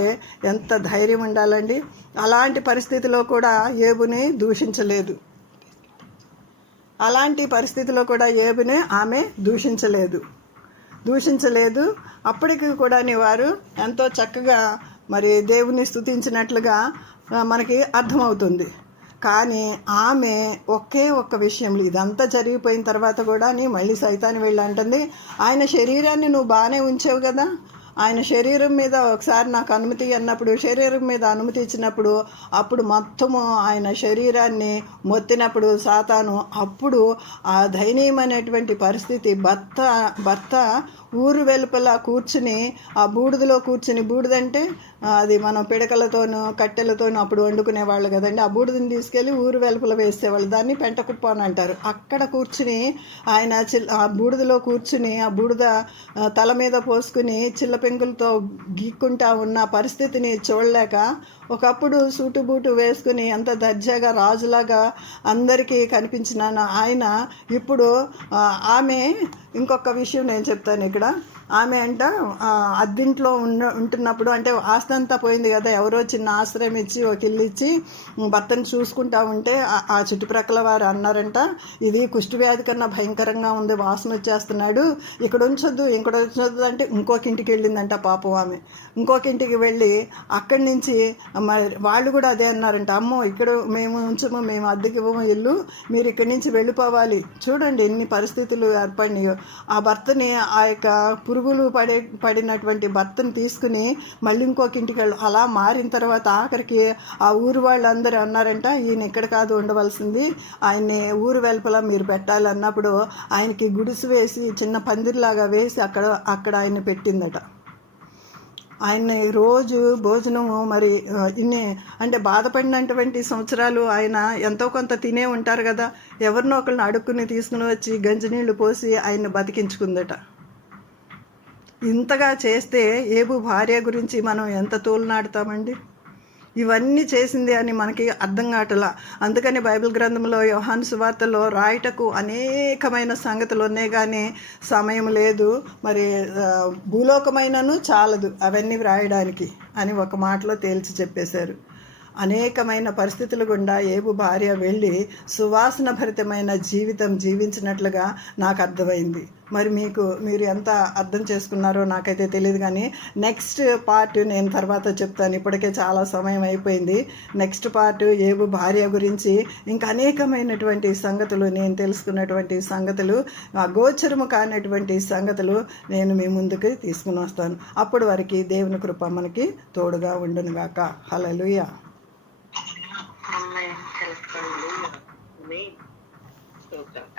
ఎంత ధైర్యం ఉండాలండి. అలాంటి పరిస్థితిలో కూడా ఏబుని దూషించలేదు. ఆమె దూషించలేదు. అప్పటికి కూడా వారు ఎంతో చక్కగా మరి దేవుని స్తుతించినట్లుగా మనకి అర్థమవుతుంది. కానీ ఆమె ఒక్క విషయంలో, ఇదంతా జరిగిపోయిన తర్వాత కూడా మళ్ళీ సైతాన్ని వెళ్ళి అంటుంది, ఆయన శరీరాన్ని నువ్వు బాగానే ఉంచావు కదా, ఆయన శరీరం మీద ఒకసారి నాకు అనుమతి అన్నప్పుడు, శరీరం మీద అనుమతి ఇచ్చినప్పుడు, అప్పుడు మొత్తము ఆయన శరీరాన్ని మొత్తినప్పుడు సాతాను, అప్పుడు ఆ దయనీయమైనటువంటి పరిస్థితి, భర్త ఊరు వెలుపల కూర్చుని ఆ బూడిదలో కూర్చుని, బూడిదంటే అది మనం పిడకలతోనూ కట్టెలతోనూ అప్పుడు వండుకునేవాళ్ళు కదండి, ఆ బూడిదని తీసుకెళ్ళి ఊరు వెలుపల వేసేవాళ్ళు, దాన్ని పెంటకుప్ప అని అంటారు. అక్కడ కూర్చుని ఆయన ఆ బూడిదలో కూర్చుని ఆ బూడిద తల మీద పోసుకుని చిల్ల పెంకులతో గీక్కుంటా ఉన్న పరిస్థితిని చూడలేక, ఒకప్పుడు సూటు బూటు వేసుకుని ఎంత దర్జాగా రాజులాగా అందరికీ కనిపించిన ఆయన ఇప్పుడు ఆమె, ఇంకొక విషయం నేను చెప్తాను ఇక్కడ. ఆమె అంట అద్దింట్లో ఉంటున్నప్పుడు, అంటే ఆస్తి అంతా పోయింది కదా, ఎవరో చిన్న ఆశ్రయం ఇచ్చి ఒక ఇల్లు ఇచ్చి భర్తను చూసుకుంటా ఉంటే ఆ చుట్టుప్రక్కల వారు అన్నారంట, ఇది కుష్ఠవ్యాధి కన్నా భయంకరంగా ఉంది, వాసన వచ్చేస్తున్నాడు, ఇక్కడ ఉంచొద్దు అంటే ఇంకొక ఇంటికి వెళ్ళిందంట పాపం ఆమె. ఇంకొక ఇంటికి వెళ్ళి అక్కడి నుంచి మరి వాళ్ళు కూడా అదే అన్నారంట, అమ్మో ఇక్కడ మేము ఉంచము, మేము అద్దెకి ఇవ్వము ఇల్లు, మీరు ఇక్కడి నుంచి వెళ్ళిపోవాలి. చూడండి ఎన్ని పరిస్థితులు ఏర్పడినాయో. ఆ భర్తని, ఆ యొక్క పురుగులు పడినటువంటి భర్తను తీసుకుని మళ్ళీ ఇంకొక ఇంటికి అలా మారిన తర్వాత ఆఖరికి ఆ ఊరు వాళ్ళందరూ అన్నారంట, ఈయన ఇక్కడ కాదు ఉండవలసింది, ఆయన్ని ఊరు వెలుపల మీరు పెట్టాలి అన్నప్పుడు ఆయనకి గుడిసు వేసి చిన్న పందిరిలాగా వేసి అక్కడ ఆయన్ని పెట్టిందట. ఆయన్ని రోజు భోజనము మరి ఇన్ని అంటే బాధపడినటువంటి సంవత్సరాలు ఆయన ఎంతో కొంత తినే ఉంటారు కదా, ఎవరినో ఒకరిని అడుక్కుని తీసుకుని వచ్చి గంజినీళ్ళు పోసి ఆయన్ని బతికించుకుందట. ఇంతగా చేస్తే ఏబు భార్య గురించి మనం ఎంత తోలునాడుతామండి? ఇవన్నీ చేసింది అని మనకి అర్థం కావట్లా. అందుకని బైబిల్ గ్రంథంలో యోహాను సువార్తలో రాయటకు అనేకమైన సంగతులు ఉన్నాయి, కానీ సమయం లేదు, మరి భూలోకమైనను చాలదు అవన్నీ వ్రాయడానికి అని ఒక మాటలో తేల్చి చెప్పేశారు. అనేకమైన పరిస్థితులు గుండా ఏబు భార్య వెళ్ళి సువాసన భరితమైన జీవితం జీవించినట్లుగా నాకు అర్థమైంది. మరి మీరు ఎంత అర్థం చేసుకున్నారో నాకైతే తెలియదు, కానీ నెక్స్ట్ పార్ట్ నేను తర్వాత చెప్తాను. ఇప్పటికే చాలా సమయం అయిపోయింది. నెక్స్ట్ పార్ట్ ఏబు భార్య గురించి ఇంకా అనేకమైనటువంటి సంగతులు, నేను తెలుసుకున్నటువంటి సంగతులు, అగోచరము కానటువంటి సంగతులు నేను మీ ముందుకు తీసుకుని వస్తాను. అప్పటి వరకు దేవుని కృప మనకి తోడుగా ఉండునుగాక. హల్లెలూయా.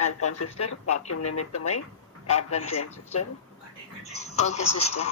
ఆల్ఫాన్ సిస్టర్ వాక్యం నిమిత్తమై ప్రార్థన చేయండి సిస్టర్. Okay sister.